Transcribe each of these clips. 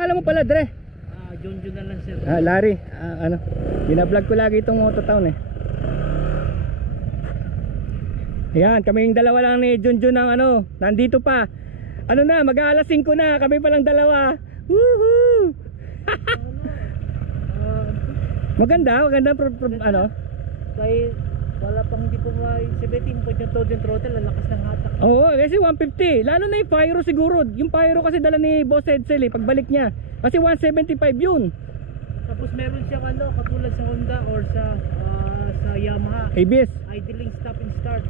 Alam mo pala, Dre? Junjun na lang sir. Larry, ano, binablog ko lagi itong Mototown eh. Ayan, kaming dalawa lang ni Junjun ang ano, nandito pa. Ano na, mag-aalas 5 na, kami pa lang dalawa. Woohoo! Maganda ano? Kaya wala pang hindi po may 17 point yung Toad and Throttle, ang lakas ng hatak. Oo, kasi 150. Lalo na yung Pyro siguro. Yung Pyro kasi dala ni Boss Edsel eh, pagbalik niya. Kasi 175 yun. Tapos meron siyang ano, katulad sa Honda or sa Yamaha. ABS. Idling stop and start.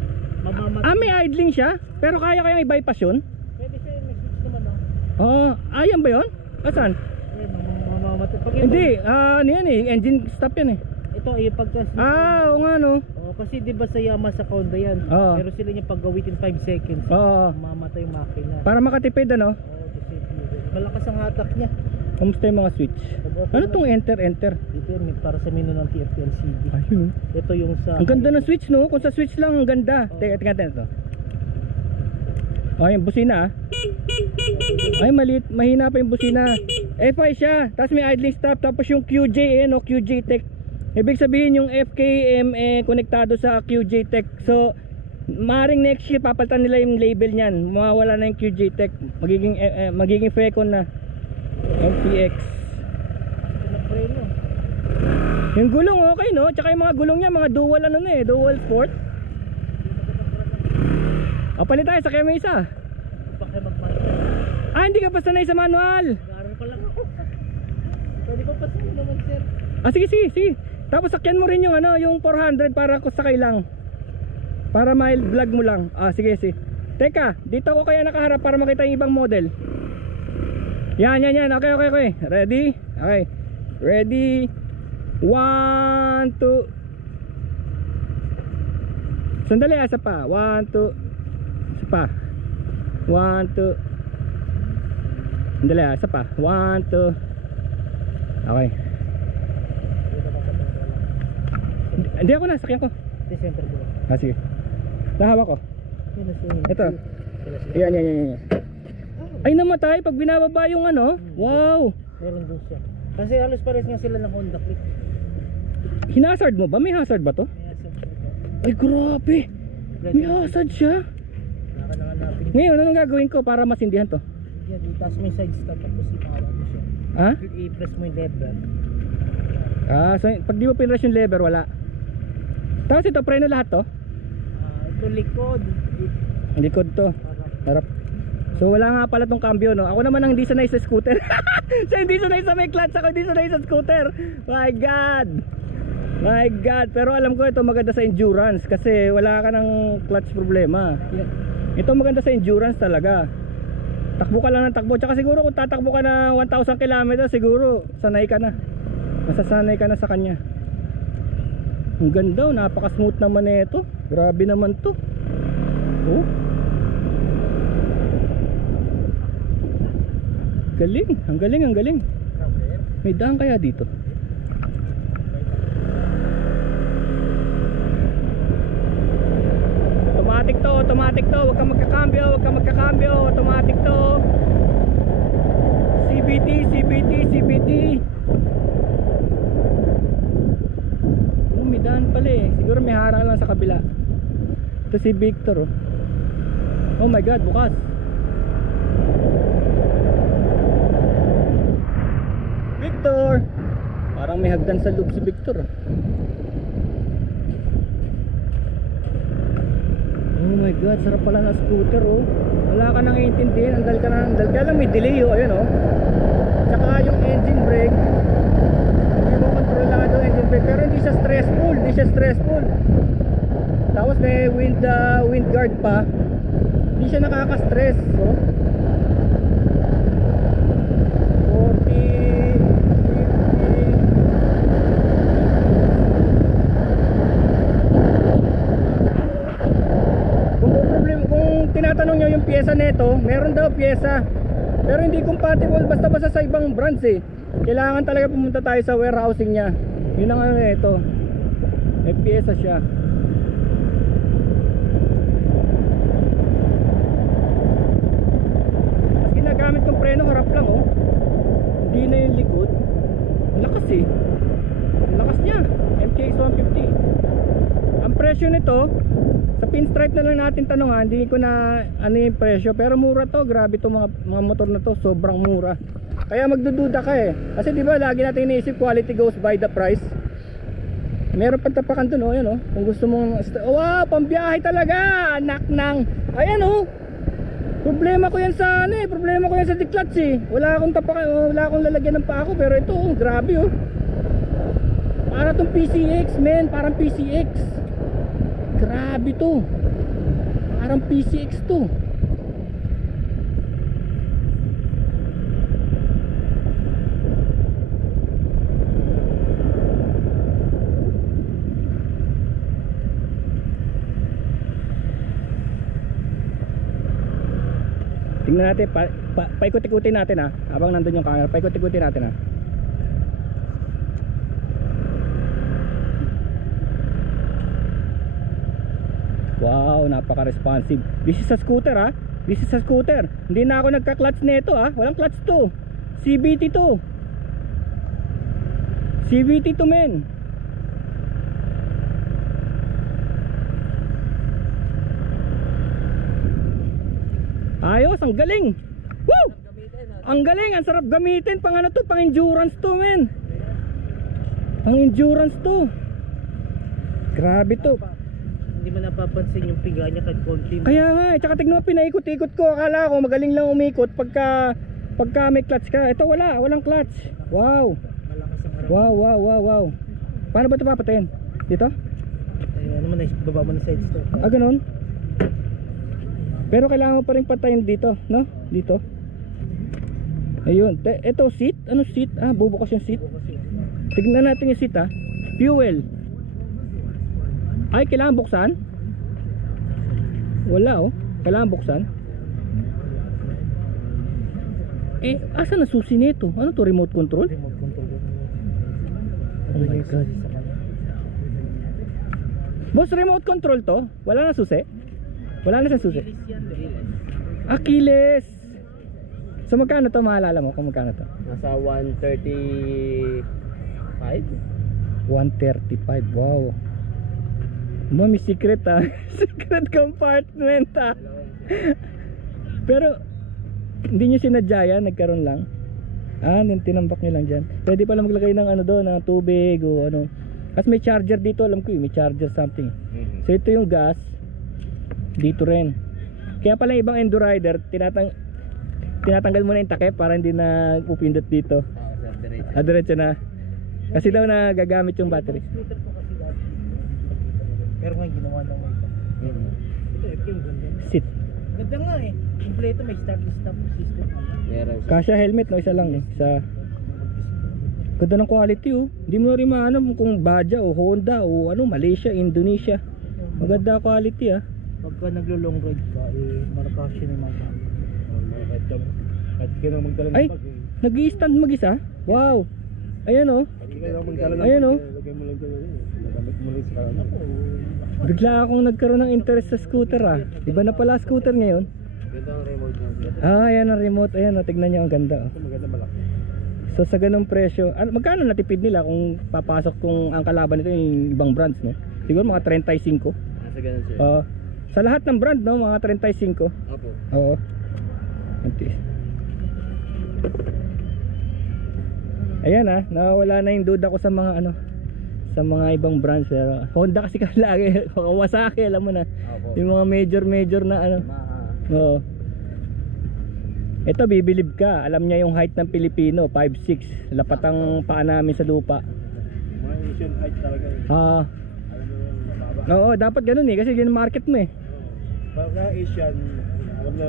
Mamamatay. May idling siya? Pero kaya kayang i-bypass yun? Pwede siya, may switch naman no? Oo, ayan ba yun? Saan? Mamamatay. Hindi, ano yan eh, engine stop yan eh. Ito ay pagkas. Oo nga no. Kasi di ba sa Yamaha sa Honda yan? Oo. Pero sila niya pag within 5 seconds. Oo. Mamamatay yung makina. Para makatipid ano? Kasi malakas ang hatak niya. Kamusta yung mga switch? Ano tong enter? Dito yan, para sa menu ng TFT-LCD. Ayun. Ito yung sa... Ang ganda ng switch no? Kung sa switch lang ang ganda. Teka ito. Yung busina ay maliit, mahina pa yung busina. FI siya, tapos may idling stop. Tapos yung QJ no? QJ Tech. Ibig sabihin yung FKM konektado sa QJ Tech. So maring next year papalitan nila yung label niyan. Mawawala na yung QJ Tech. Magiging Fecon na MPX. Yung gulong okay no? Tsaka yung mga gulong niya, mga dual ano na dual sport. Palit tayo, sakay mo isa. Hindi ka pa sanay sa manual. Nag-aaral pa lang ako. Pwede pa sanay naman sir. Sige. Tapos sakyan mo rin yung ano, yung 400 para sakay lang. Para mild vlog mo lang. Sige. Teka, dito ako kaya nakaharap para makita yung ibang model. Yan. Okay. Ready? Okay. Ready? 1, 2. Sandali, asa pa. 1, 2. Isa pa. 1, 2. Sandali, asa pa. 1, 2. Okay. Hindi ako na, sakyan ko. Center po. Sige. Nahawak ko. Ito. Yan. Ay namatay pag binababa yung ano. Wow. Meron doon siya. Kasi halos pares nga sila ng Honda Click. Hinazard mo ba? May hazard ba to? Ay grabe. May hazard siya. Ngayon anong gagawin ko para masindihan to? Yan, itas mo yung side stop tapos ipawa mo siya. I-press mo yung lever. So pag di mo pinress yung lever wala. Tapos ito preno lahat to? Ito likod. Likod to. Harap. So wala nga pala tong cambio no. Ako naman ang hindi sanay sa scooter. Siya hindi sanay sa may clutch, ako hindi sanay sa scooter. My God. Pero alam ko ito maganda sa endurance kasi wala ka ng clutch problema. Ito maganda sa endurance talaga. Takbo ka lang ng takbo. Tsaka siguro kung tatakbo ka na 1,000 km siguro sanay ka na. Masasanay ka na sa kanya. Ang ganda, napaka smooth naman ito. Grabe naman to. Galing, ang galing. May daan kaya dito? Automatic to, huwag kang magkakambyo, automatic to. CVT. May daan pala eh. Siguro may harang lang sa kabila. Ito si Victor oh my God, bukas. Victor! Parang may hagdan sa loob si Victor. Oh my God, sarap pala na scooter Wala ka nang iintindihin, andal ka kaya lang may delay ayun Tsaka yung engine brake, hindi mo kontrolado engine brake. Pero hindi siya stressful. Tapos may wind guard pa. Hindi siya nakaka-stress tinatanong nyo yung pyesa nito, meron daw pyesa pero hindi compatible basta sa ibang brands kailangan talaga pumunta tayo sa warehousing nya. Yun ang ano nito, may pyesa siya. Mas ginagamit kong preno harap lang na yung likod. Ang lakas eh. Ang lakas niya. MTX 150. Ang presyo nito, sa pinstripe na lang natin tanungan, hindi ko na ano yung presyo, pero mura to. Grabe to mga motor na to, sobrang mura. Kaya magdududa ka eh. Kasi di ba lagi natin iniisip quality goes by the price. Meron pang tapakan dun oh, yan oh. Kung gusto mong wow, pambiyahe talaga. Anak ng ayan oh. Problema ko yan sa ano eh, problema ko yan sa decluts eh. Wala akong tapakan, wala akong lalagyan ng pako, pero ito oh, grabe oh. Para tong PCX men, parang PCX. Grabe to. Parang PCX to. Tingnan natin, paikot-ikutin natin ha. Habang nandun yung camera, paikot-ikutin natin ha. Wow, napaka-responsive. This is a scooter ha. This is a scooter. Hindi na ako nagka-clutch nito ha. Walang clutch to. CVT to. CVT to men. Ayos, ang galing. Woo! Ang galing, ang sarap gamitin. Pang ano to, pang endurance to men. Pang endurance to. Grabe to. Hindi mo napapansin yung piga niya kahit konti. Kaya nga, tsaka tignan mo, pinaikot-ikot ko. Akala ko magaling lang umikot pagka may clutch ka. Ito walang clutch. Wow. Malakas ang harap. Wow. Paano ba ito papatayin? Dito? Ano mo na, baba mo na sides to. Ah, ganun. Pero kailangan mo pa rin patayin dito, no? Dito. Ayun. Ito seat. Ano seat? Ah, bubukas yung seat. Tignan natin yung seat ha. Fuel. Ay, kailangan buksan? Wala oh. Kailangan buksan? Eh, asa na susi nito? Ano to, remote control? Remote control. Oh my god. Boss, remote control to? Wala na susi? Wala na sa susi? Achilles! So magkano to, maalala mo kung magkano to? Nasa 135. 135, wow. Mami, secret ha. Secret compartment ha. Pero hindi nyo sinadya yan, nagkaroon lang. Ah, tinambak nyo lang dyan. Pwede pala maglagay ng ano doon, ng tubig o ano. Kasi may charger dito, alam ko may charger something. So ito yung gas. Dito rin. Kaya pala ibang endurider, tinatanggal mo na yung takip para hindi na pupindot dito. Diretso na. Kasi daw na gagamit yung battery. Pero ngayon ginawa lang ito. Ito yung ganda. Sit. Ganda nga eh. Kompleto, may start and stop system. Kasya helmet no, isa lang eh. Sa ganda ng quality oh. Hindi mo rin maano kung Baja o Honda o ano, Malaysia, Indonesia. Maganda quality ah. Pagka naglo-long ride ka, eh, marakasya na yung mga kahit ka na magdala ng ay, bag eh. nag-i-stand mag-isa? Wow. Ayan oh. Ayan oh. Lagay mo lang dyan eh. Nagamit mo lang sa kanan. Bigla akong nagkaroon ng interest sa scooter ah. Diba na pala scooter ngayon? Ganda ang remote niya. Ah, ayan ang remote. Ayan oh, tignan nyo ang ganda oh. Ito maganda malaki. So sa ganung presyo, magkano natipid nila kung papasok kung ang kalaban nito yung ibang brands no? Siguro mga 35. Nasa ganun sir. Sa lahat ng brand no, mga 35. Opo. Oo. Ayan ah, nawawala na yung duda ko sa mga ano, sa mga ibang brands. Pero Honda kasi lagi, Kawasaki alam mo na. Opo. Yung mga major na ano. Oo. Ito bibilib ka, alam niya yung height ng Pilipino, 5'6", lapat ang paa namin sa lupa. Mga Asian height talaga eh. Ah, Alam mo yung mababa. oo, dapat ganun eh, kasi ganun market mo eh. Pagka Asian, alam na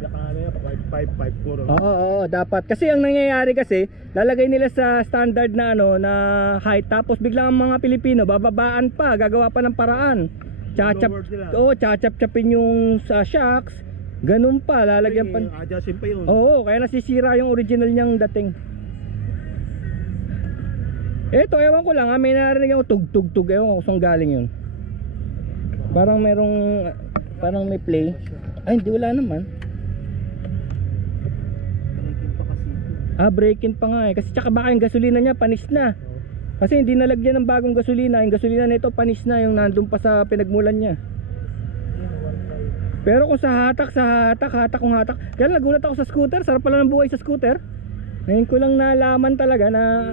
ano yan, 5'5", puro. Oo, dapat. Kasi ang nangyayari kasi, lalagay nila sa standard na ano, na height, tapos biglang ang mga Pilipino, bababaan pa, gagawa pa ng paraan. Chachap-chapin yung sa shocks, ganun pa, lalagyan pa. Adjustin pa yun. Oo, kaya nasisira yung original niyang dating. Eto, ewan ko lang, may narinig ako tug-tug-tug, ewan ko saan galing yun. Parang may play. Ay, hindi, wala naman. Break-in pa nga eh. Kasi tsaka baka yung gasolina niya panis na. Kasi hindi nalagyan ng bagong gasolina. Yung gasolina nito panis na, yung nandun pa sa pinagmulan niya. Pero kung sa hatak kung hatak. Kaya nagulat ako sa scooter. Sarap pala ng buhay sa scooter. Ngayon ko lang nalaman talaga na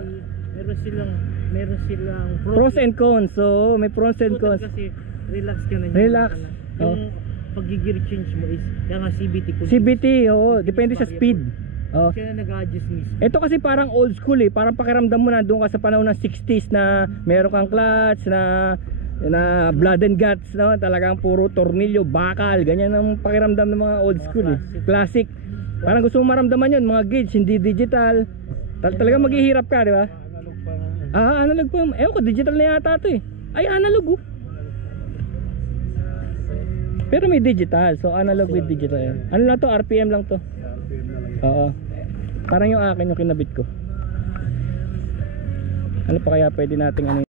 meron silang pros and cons. So may pros and cons. Kasi relax ka na. Relax. Yung pag-gear change mo is kaya nga CVT. CVT, oo. Depende sa speed. Oh. Siya na nag-adjust mismo. Ito kasi parang old school eh. Parang pakiramdam mo na doon ka sa panahon ng 60s na meron kang clutch na blood and guts, no? Talagang puro tornilyo, bakal, ganyan ang pakiramdam ng mga old school eh. Classic. Parang gusto mo maramdaman yun, mga gauge, hindi digital. Talagang maghihirap ka, di ba? Analog pa. Ewan ko, digital na yata ito eh. Ay, analog oh. Pero may digital, so analog with digital yan. Ano lang to, RPM lang to. Oo. Parang yung akin yung kinabit ko. Ano pa kaya pwede nating ano